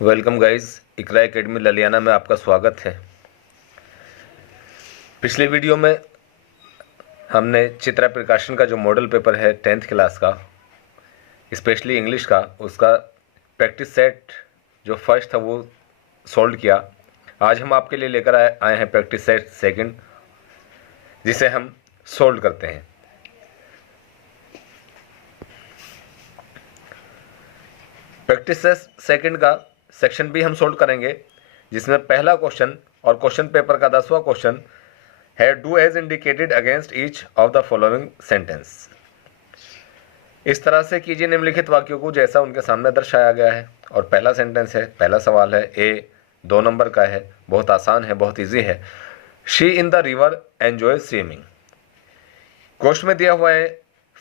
Welcome guys, इकरा academy Laliyana में आपका स्वागत है। पिछले वीडियो में हमने चित्रा प्रकाशन का जो मॉडल पेपर है 10th क्लास का, स्पेशली इंग्लिश का, उसका प्रैक्टिस सेट जो फर्स्ट था वो सॉल्व किया। आज हम आपके लिए लेकर आए हैं प्रैक्टिस सेट सेकंड, जिसे हम सॉल्व करते हैं। प्रैक्टिस सेकंड का सेक्शन बी हम सोल्व करेंगे, जिसमें पहला क्वेश्चन और क्वेश्चन पेपर का 10वां क्वेश्चन है do as indicated against each of the following sentence. इस तरह से कीजिए निम्नलिखित वाक्यों को जैसा उनके सामने दर्शाया गया है। और पहला सेंटेंस है, पहला सवाल है, ए 2 नंबर का है, बहुत आसान है, बहुत इजी है। She in the river enjoy swimming. Question में दिया हुआ है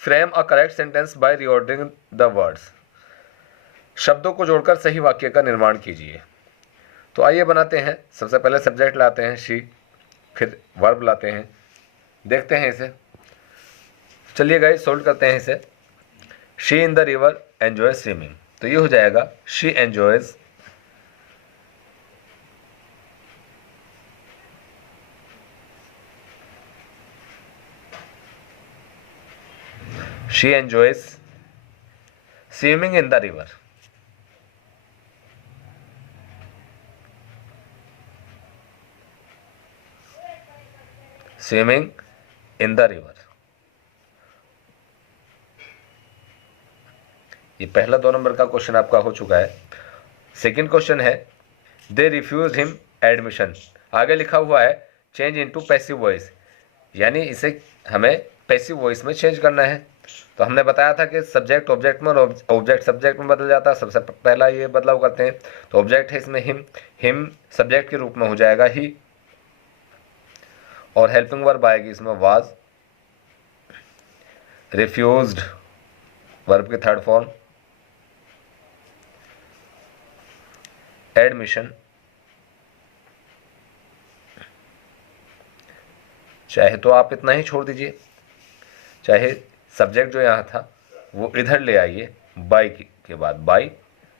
frame a correct sentence by reordering the words. शब्दों को जोड़कर सही वाक्य का निर्माण कीजिए। तो आइए बनाते हैं। सबसे पहले सब्जेक्ट लाते हैं शी, फिर वर्ब लाते हैं, देखते हैं इसे। चलिए गाइस सोल्व करते हैं इसे। She in the river enjoy swimming, तो ये हो जाएगा she enjoys swimming in the river. Swimming in the river. ये पहला 2 नंबर का क्वेश्चन आपका हो चुका है। सेकंड क्वेश्चन है दे रिफ्यूज हिम एडमिशन। आगे लिखा हुआ है चेंज इनटू पैसिव वॉइस, यानी इसे हमें पैसिव वॉइस में चेंज करना है। तो हमने बताया था कि सब्जेक्ट ऑब्जेक्ट में और ऑब्जेक्ट सब्जेक्ट में बदल जाता है। सबसे पहला ये बदलाव करते हैं। तो ऑब्जेक्ट है इसमें हिम सब्जेक्ट के रूप में हो जाएगा ही, और हेल्पिंग वर्ब आएगी इसमें वाज। रिफ्यूज्ड वर्ब की थर्ड फॉर्म, एडमिशन, चाहे तो आप इतना ही छोड़ दीजिए, चाहे सब्जेक्ट जो यहाँ था वो इधर ले आइए बाई के बाद बाई।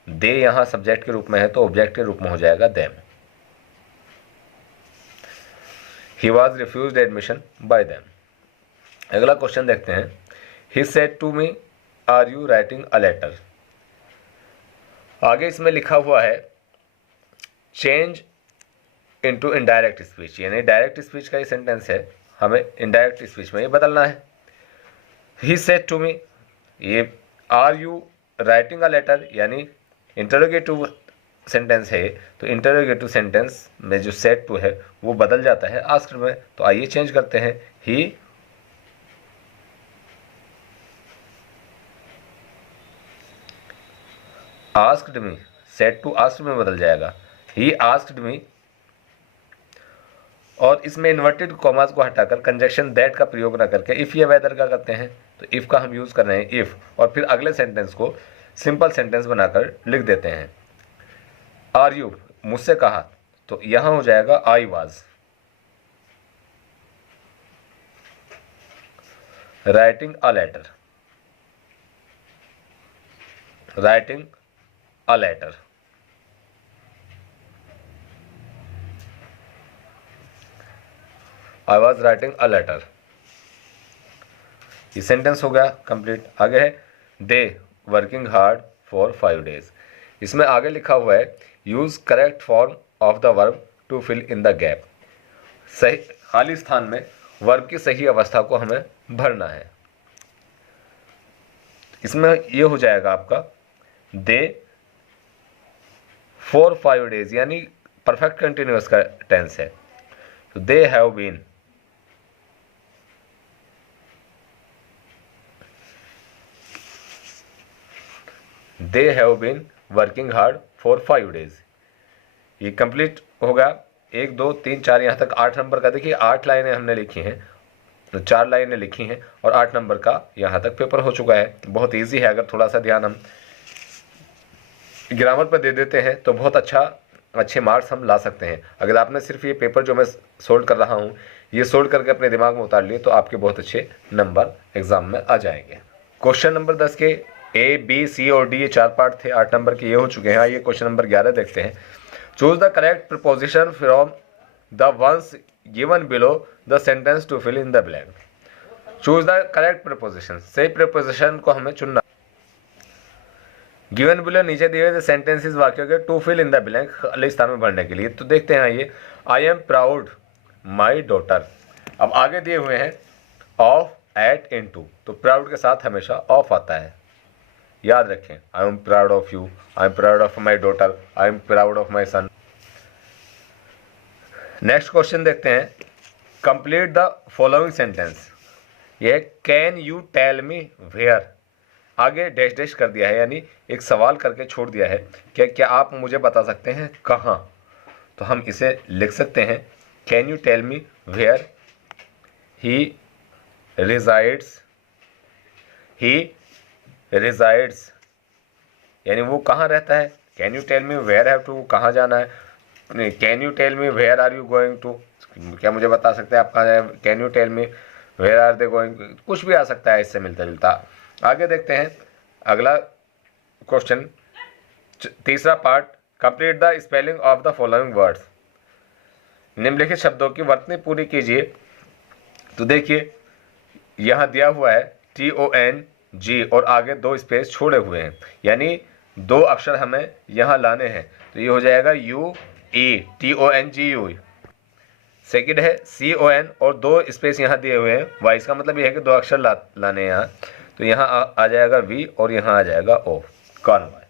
दे यहाँ सब्जेक्ट के रूप में है तो ऑब्जेक्ट के रूप में हो जाएगा them. He was refused admission by them. अगला क्वेश्चन देखते हैं। He said to me are you writing a letter. आगे इसमें लिखा हुआ है चेंज इनटू इनडायरेक्ट स्पीच, यानी डायरेक्ट स्पीच का ही सेंटेंस है, हमें इनडायरेक्ट स्पीच में ये बदलना है। ही सेड टू मी, ये are you writing a letter यानी इंटरोगेटिव सेंटेंस है, तो इंटरोगेटिव सेंटेंस में जो सेड टू है वो बदल जाता है आस्क्ड में। तो आइए चेंज करते हैं। He asked me, said to asked में बदल जाएगा। ही आस्क्ड मी, और इसमें इन्वर्टेड कॉमास को हटाकर कंजक्शन दैट का प्रयोग ना करके इफ़ या वेदर का करते हैं। तो इफ़ का हम यूज़ कर रहे हैं इफ़, और फिर अगले सेंटेंस को सिंपल सेंटेंस बनाकर लिख देते हैं। आर यू मुझसे कहा, तो यहाँ हो जाएगा I was writing a letter. Writing a letter, I was writing a letter. ये सेंटेंस हो गया कंप्लीट। आगे है they working hard for 5 days। इसमें आगे लिखा हुआ है use correct form of the verb to fill in the gap. सही खाली स्थान में वर्ब की सही अवस्था को हमें भरना है। इसमें ये हो जाएगा आपका दे फॉर 5 days, यानी परफेक्ट कंटिन्यूअस का टेंस है। तो they have been, they have been working hard for 5 days। ये कंप्लीट होगा। 1 2 3 4 यहाँ तक 8 नंबर का। देखिए 8 लाइनें हमने लिखी हैं, तो 4 लाइनें लिखी हैं और 8 नंबर का यहाँ तक पेपर हो चुका है। बहुत इजी है। अगर थोड़ा सा ध्यान हम ग्रामर पर दे देते हैं तो बहुत अच्छे मार्क्स हम ला सकते हैं। अगर आपने सिर्फ ये पेपर जो मैं सोल्व कर रहा हूँ ये सोल्व करके अपने दिमाग में उतार लिए तो आपके बहुत अच्छे नंबर एग्जाम में आ जाएंगे। क्वेश्चन नंबर 10 के ए बी सी और डी, ये 4 पार्ट थे, 8 नंबर के ये हो चुके हैं। आइए क्वेश्चन नंबर 11 देखते हैं। Choose the correct preposition from the ones given below the sentence to fill in the blank. Choose the correct preposition, सही प्रीपोजिशन को हमें चुनना। गिवन बिलो नीचे दिए हुए सेंटेंसेस वाक्यों के to fill in the blank, खाली स्थान में भरने के लिए। तो देखते हैं आइए। I am proud my daughter. अब आगे दिए हुए हैं ऑफ, एट, इन टू, तो प्राउड के साथ हमेशा ऑफ आता है, याद रखें। I am proud of you, I am proud of my daughter, I am proud of my son. Next question देखते हैं। Complete the following sentence. यह can you tell me where, आगे डैश डैश कर दिया है, यानी एक सवाल करके छोड़ दिया है कि क्या आप मुझे बता सकते हैं कहाँ। तो हम इसे लिख सकते हैं can you tell me where he resides, he resides यानी वो कहाँ रहता है। Can you tell me where have to, कहाँ जाना है। Can you tell me where are you going to, क्या मुझे बता सकते हैं आप कहाँ जाए। Can you tell me where are they going, कुछ भी आ सकता है इससे मिलता जुलता। आगे देखते हैं अगला क्वेश्चन, तीसरा part. Complete the spelling of the following words. निम्नलिखित शब्दों की वर्तनी पूरी कीजिए। तो देखिए यहाँ दिया हुआ है TONG और आगे 2 स्पेस छोड़े हुए हैं, यानी 2 अक्षर हमें यहाँ लाने हैं। तो ये हो जाएगा UE, TONGU। सेकंड है CON और 2 स्पेस यहाँ दिए हुए हैं Y, इसका मतलब ये है कि 2 अक्षर लाने हैं यहाँ। तो यहाँ आ जाएगा V और यहाँ आ जाएगा O, कॉन्वॉय।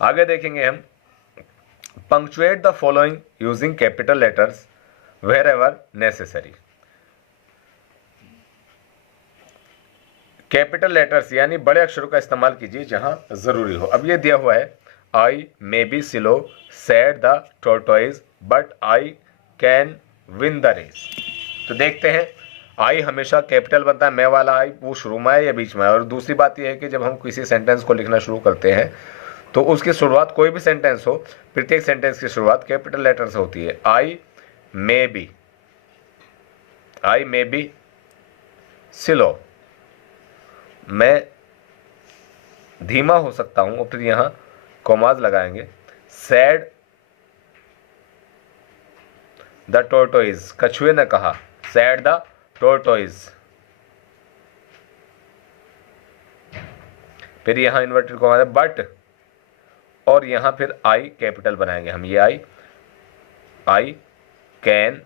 आगे देखेंगे हम। Punctuate the following using capital letters wherever necessary. Capital letters यानी बड़े अक्षरों का इस्तेमाल कीजिए जहां जरूरी हो। अब ये दिया हुआ है I may be slow said the tortoise but I can win the race. तो देखते हैं आई हमेशा कैपिटल बनता है, मैं वाला आई वो शुरू में है या बीच में है। और दूसरी बात यह है कि जब हम किसी सेंटेंस को लिखना शुरू करते हैं तो उसकी शुरुआत, कोई भी सेंटेंस हो, प्रत्येक सेंटेंस की शुरुआत कैपिटल लेटर से होती है। आई मे बी सिलो, मैं धीमा हो सकता हूं, और फिर यहां कॉमाज लगाएंगे। सैड द टोर्टोइज, कछुए ने कहा। Said the tortoise. फिर यहां इन्वर्टेड कॉमा है बट, और यहां फिर आई कैपिटल बनाएंगे हम। ये I can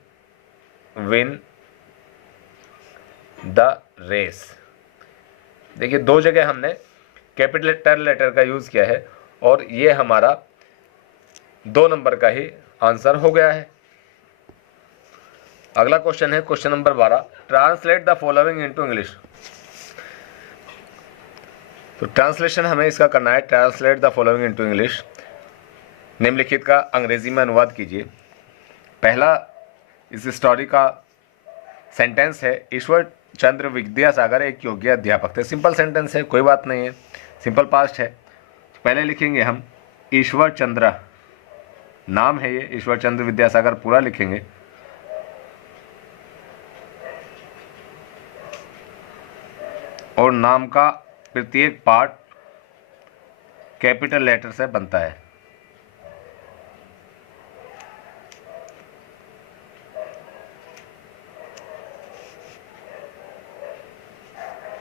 win the race. देखिए 2 जगह हमने कैपिटल लेटर का यूज किया है और ये हमारा 2 नंबर का ही आंसर हो गया है। अगला क्वेश्चन है question number 12। Translate the following into English. तो ट्रांसलेशन हमें इसका करना है, translate the following into English. निम्नलिखित का अंग्रेजी में अनुवाद कीजिए। पहला इस स्टोरी का सेंटेंस है, ईश्वर चंद्र विद्यासागर एक योग्य अध्यापक थे। सिंपल सेंटेंस है, कोई बात नहीं है, सिंपल पास्ट है। तो पहले लिखेंगे हम ईश्वर चंद्र, नाम है ये, ईश्वर चंद्र विद्यासागर पूरा लिखेंगे। और नाम का प्रत्येक पार्ट कैपिटल लेटर से बनता है।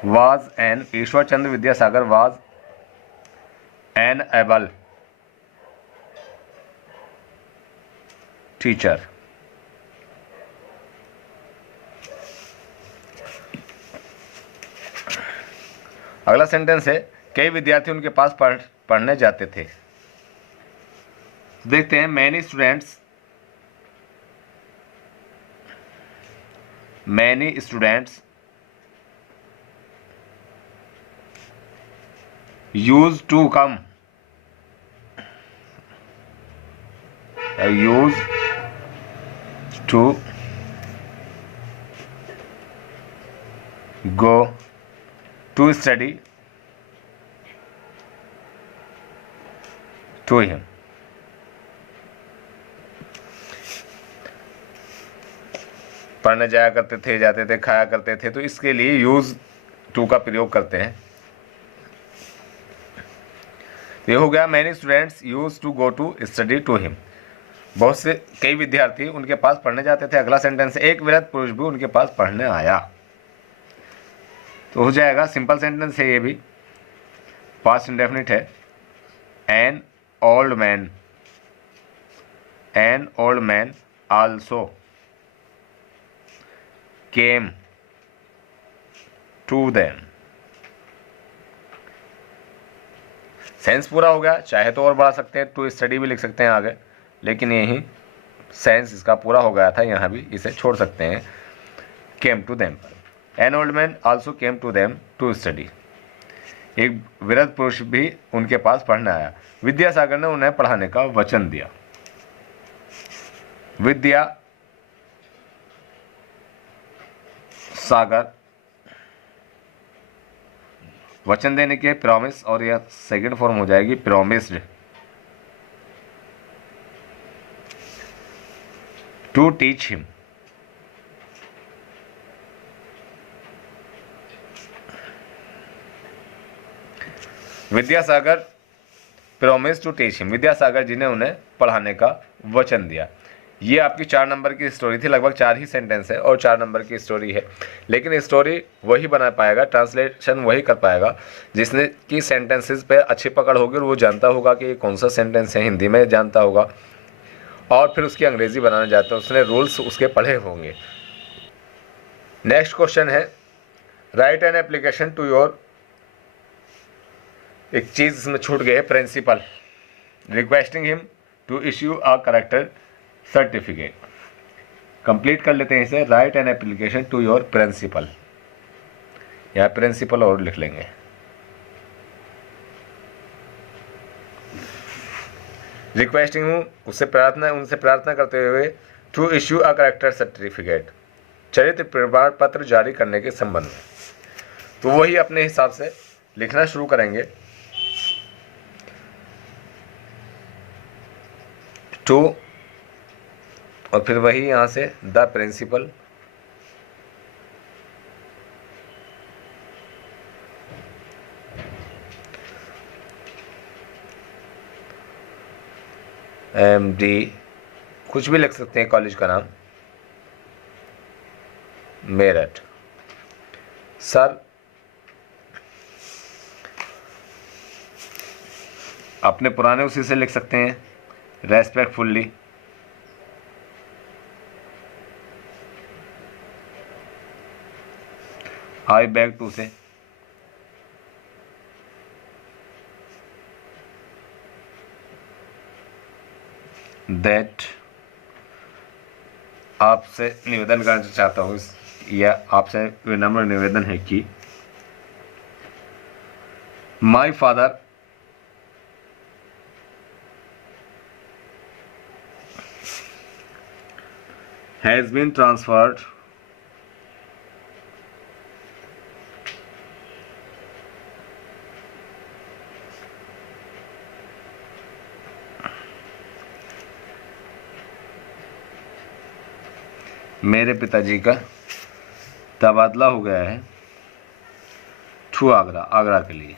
was an, Ishwar Chandra Vidyasagar was an able teacher। अगला सेंटेंस है, कई विद्यार्थी उनके पास पढ़ने जाते थे। देखते हैं many students used to come, used to go to study to him। पढ़ने जाया करते थे, जाते थे, खाया करते थे, तो इसके लिए यूज टू का प्रयोग करते हैं। ये हो गया many students use to go to study to him, बहुत से कई विद्यार्थी उनके पास पढ़ने जाते थे। अगला सेंटेंस, एक वृद्ध पुरुष भी उनके पास पढ़ने आया। तो हो जाएगा, सिंपल सेंटेंस है ये भी, पास्ट इंडेफिनिट है। An old man also came to them. Sense पूरा हो गया, चाहे तो और बढ़ा सकते हैं, टू स्टडी भी लिख सकते हैं आगे, लेकिन यही सेंस इसका पूरा हो गया था, यहाँ भी इसे छोड़ सकते हैं केम टू देम पर। An old man also came to them to study, एक वृद्ध पुरुष भी उनके पास पढ़ने आया। विद्यासागर ने उन्हें पढ़ाने का वचन दिया। विद्यासागर, वचन देने के प्रॉमिस, और यह सेकंड फॉर्म हो जाएगी promised to teach him. Vidyasagar promise to teach him, Vidyasagar ji ने उन्हें पढ़ाने का वचन दिया। ये आपकी 4 नंबर की स्टोरी थी, लगभग 4 ही सेंटेंस है और 4 नंबर की स्टोरी है, लेकिन स्टोरी वही बना पाएगा, ट्रांसलेशन वही कर पाएगा जिसने की सेंटेंसेस पे अच्छी पकड़ होगी और वो जानता होगा कि ये कौन सा सेंटेंस है, हिंदी में जानता होगा और फिर उसकी अंग्रेजी बनाना चाहता है, उसने रूल्स उसके पढ़े होंगे। नेक्स्ट क्वेश्चन है, write an application to your, एक चीज इसमें छूट गई है, principal, requesting him to issue a character certificate. Complete कर लेते हैं इसे, write an application to your principal, यहाँ प्रिंसिपल और लिख लेंगे। रिक्वेस्टिंग हूँ उनसे प्रार्थना करते हुए, to issue a character certificate, चरित्र प्रमाण पत्र जारी करने के संबंध में। तो वही अपने हिसाब से लिखना शुरू करेंगे। टू, और फिर वही यहाँ से द प्रिंसिपल, MD, कुछ भी लिख सकते हैं कॉलेज का नाम, मेरठ। सर, अपने पुराने उसी से लिख सकते हैं, रेस्पेक्टफुल्ली, आई बैग टू से, दैट, आपसे निवेदन करना चाहता हूँ, या आपसे विनम्र निवेदन है कि my father has been transferred मेरे पिताजी का तबादला हो गया है टू आगरा, आगरा के लिए।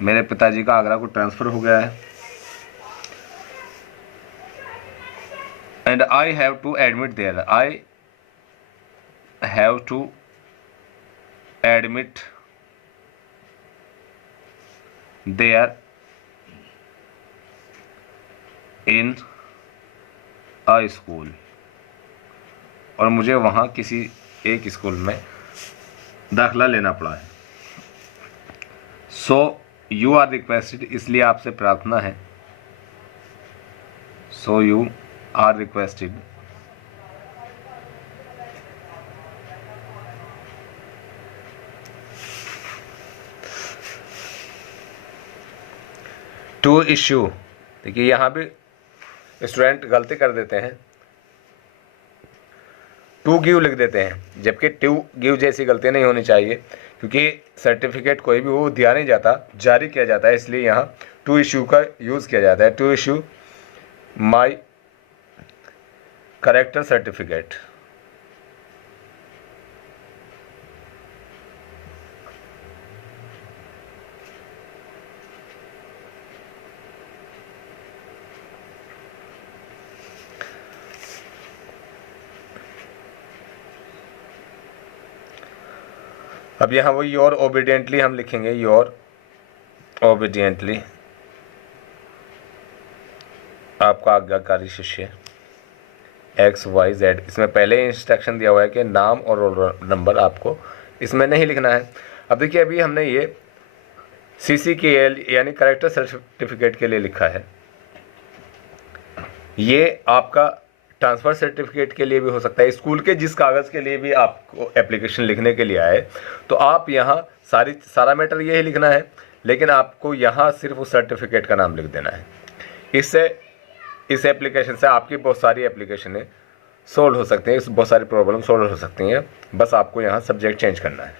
मेरे पिताजी का आगरा को ट्रांसफ़र हो गया है। And I have to admit there, I have to admit there in a school, और मुझे वहाँ किसी एक स्कूल में दाखिला लेना पड़ा है। सो यू आर रिक्वेस्टेड, इसलिए आपसे प्रार्थना है। So you are requested to issue. देखिए यहाँ भी स्टूडेंट गलती कर देते हैं, टू गिव लिख देते हैं, जबकि टू गिव जैसी गलती नहीं होनी चाहिए, क्योंकि सर्टिफिकेट कोई भी वो दिया नहीं जाता, जारी किया जाता है, इसलिए यहाँ टू इश्यू का यूज़ किया जाता है। To issue my character certificate. अब यहाँ वो योर ओबीडियंटली हम लिखेंगे, योर ओबीडियंटली, आपका आज्ञाकारी शिष्य XYZ। इसमें पहले इंस्ट्रक्शन दिया हुआ है कि नाम और रोल नंबर आपको इसमें नहीं लिखना है। अब देखिए, अभी हमने ये CCKL यानी करेक्टर सर्टिफिकेट के लिए लिखा है, ये आपका ट्रांसफ़र सर्टिफिकेट के लिए भी हो सकता है, स्कूल के जिस कागज़ के लिए भी आपको एप्लीकेशन लिखने के लिए आए, तो आप यहाँ सारा मैटर यही लिखना है, लेकिन आपको यहाँ सिर्फ उस सर्टिफिकेट का नाम लिख देना है। इससे इस एप्लीकेशन से आपकी बहुत सारी एप्लीकेशनें सोल्व हो सकती हैं, बहुत सारी प्रॉब्लम सोल्व हो सकती हैं, बस आपको यहाँ सब्जेक्ट चेंज करना है।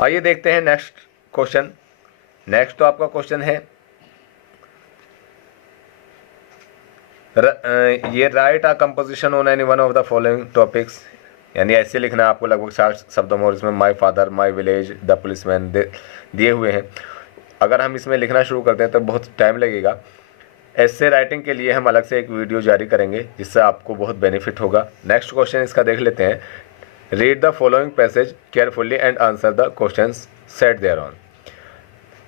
आइए देखते हैं नेक्स्ट क्वेश्चन। नेक्स्ट तो आपका क्वेश्चन है ये right a composition on any one of the following topics, यानी ऐसे लिखना है आपको लगभग 60 शब्दों में, और इसमें my father, my village, the policeman दिए हुए हैं। अगर हम इसमें लिखना शुरू करते हैं तो बहुत टाइम लगेगा। ऐसे राइटिंग के लिए हम अलग से एक वीडियो जारी करेंगे, जिससे आपको बहुत बेनिफिट होगा। नेक्स्ट क्वेश्चन इसका देख लेते हैं। Read the following passage carefully and answer the questions set thereon.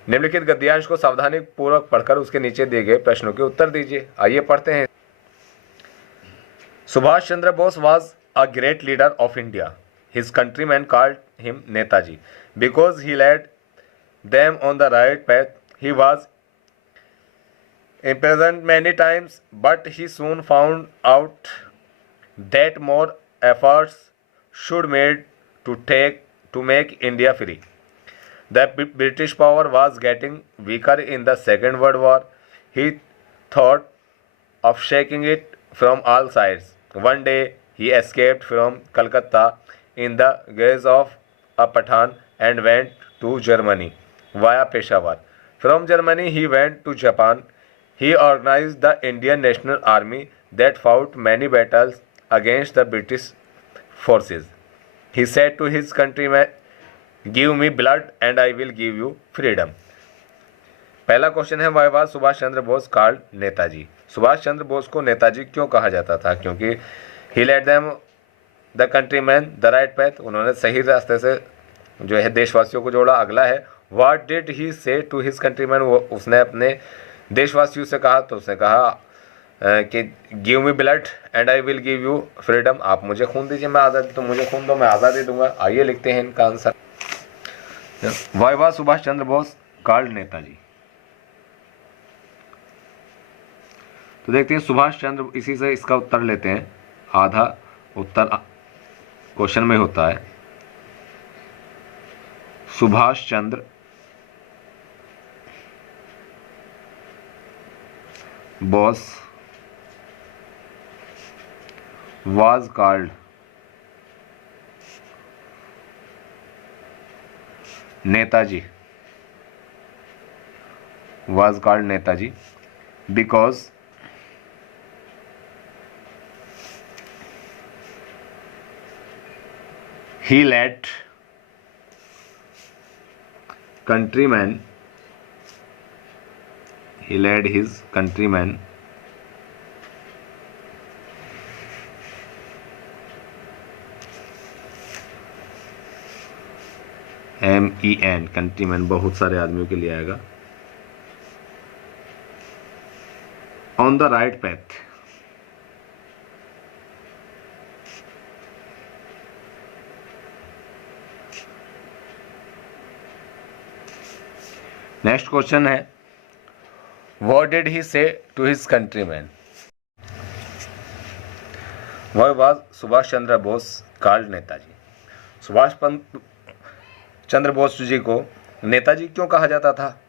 निम्नलिखित गद्यांश को सावधानी पूर्वक पढ़कर उसके नीचे दिए गए प्रश्नों के उत्तर दीजिए। आइए पढ़ते हैं। Subhash Chandra Bose was a great leader of India. His countrymen called him Netaji because he led them on the right path. He was imprisoned many times, but he soon found out that more efforts should made to make India free. The British power was getting weaker in the Second World War. He thought of shaking it from all sides. One day he escaped from Calcutta in the guise of a Pathan and went to Germany via Peshawar. From Germany he went to Japan. He organized the Indian National Army that fought many battles against the British forces. He said to his countrymen, "Give me blood and I will give you freedom." पहला question है, why was Subhash Chandra Bose called Netaji. Subhash Chandra Bose को नेताजी क्यों कहा जाता था? क्योंकि he led them the countryman the right path, उन्होंने सही रास्ते से जो है देशवासियों को जोड़ा। अगला है, what did he say to his countryman, वो उसने अपने देशवासियों से कहा, तो उसने कहा कि give me blood and I will give you freedom, आप मुझे खून दीजिए मैं आज़ादी, तो मुझे खून दो मैं आज़ादी दूंगा। आइए लिखते हैं इनका answer. Y was Subhash Chandra Bose called Netaji. तो देखते हैं सुभाष चंद्र, इसी से इसका उत्तर लेते हैं। आधा उत्तर क्वेश्चन में होता है। Subhash Chandra Bose was called Netaji, was called Netaji because he led countrymen, he led his countrymen MEN, countryman बहुत सारे आदमियों के लिए आएगा, on the right path, next question है, what did he say to his countryman. वह वाज सुभाष चंद्र बोस कॉल्ड नेताजी। सुभाष चंद्र बोस जी को नेताजी क्यों कहा जाता था?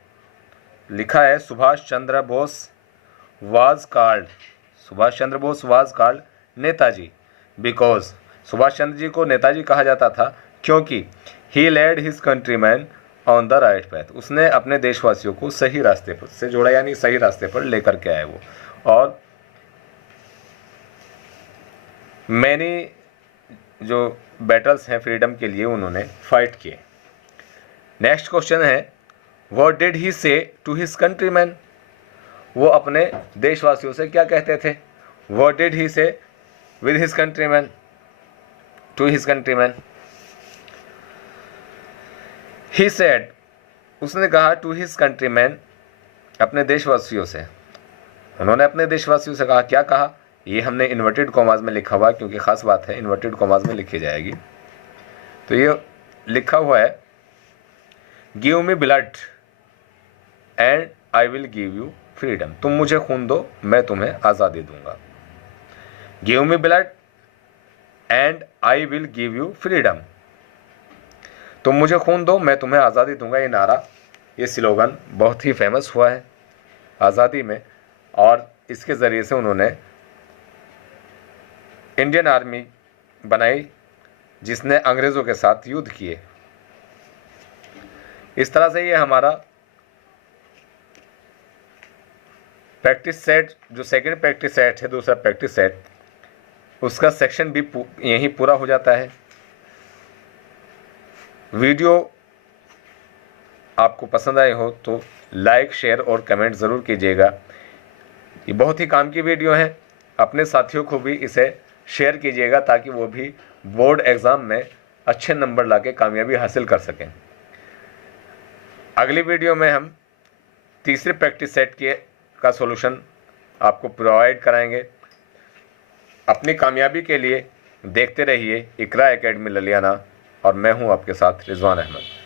लिखा है Subhash Chandra Bose was called, Subhash Chandra Bose was called Netaji because, Subhash Chandra ji को नेताजी कहा जाता था क्योंकि he led his countryman on the right path, उसने अपने देशवासियों को सही रास्ते पर से जोड़ा, यानी सही रास्ते पर लेकर के आए वो, और मैनी जो बैटल्स हैं फ्रीडम के लिए उन्होंने फाइट किए। नेक्स्ट क्वेश्चन है, what did he say to his countryman, वो अपने देशवासियों से क्या कहते थे? What did he say with his countryman to his countryman. He said, उसने कहा टू हिज कंट्रीमैन, अपने देशवासियों से, उन्होंने अपने देशवासियों से कहा। क्या कहा? ये हमने इन्वर्टेड कॉमास में लिखा हुआ है क्योंकि ख़ास बात है, इन्वर्टेड कॉमास में लिखी जाएगी। तो ये लिखा हुआ है, give me blood and I will give you freedom. तुम मुझे खून दो, मैं तुम्हें आज़ादी दूंगा। Give me blood and I will give you freedom. तुम मुझे खून दो, मैं तुम्हें आज़ादी दूंगा। ये नारा, ये स्लोगन बहुत ही फेमस हुआ है आज़ादी में, और इसके ज़रिए से उन्होंने इंडियन आर्मी बनाई जिसने अंग्रेज़ों के साथ युद्ध किए। इस तरह से ये हमारा प्रैक्टिस सेट, जो सेकंड प्रैक्टिस सेट है, दूसरा प्रैक्टिस सेट, उसका सेक्शन भी यहीं पूरा हो जाता है। वीडियो आपको पसंद आए हो तो लाइक, शेयर और कमेंट ज़रूर कीजिएगा। ये बहुत ही काम की वीडियो है, अपने साथियों को भी इसे शेयर कीजिएगा ताकि वो भी बोर्ड एग्ज़ाम में अच्छे नंबर लाके कामयाबी हासिल कर सकें। अगली वीडियो में हम तीसरे प्रैक्टिस सेट का सॉल्यूशन आपको प्रोवाइड कराएंगे। अपनी कामयाबी के लिए देखते रहिए इकरा एकेडमी ललियाना, और मैं हूं आपके साथ रिजवान अहमद।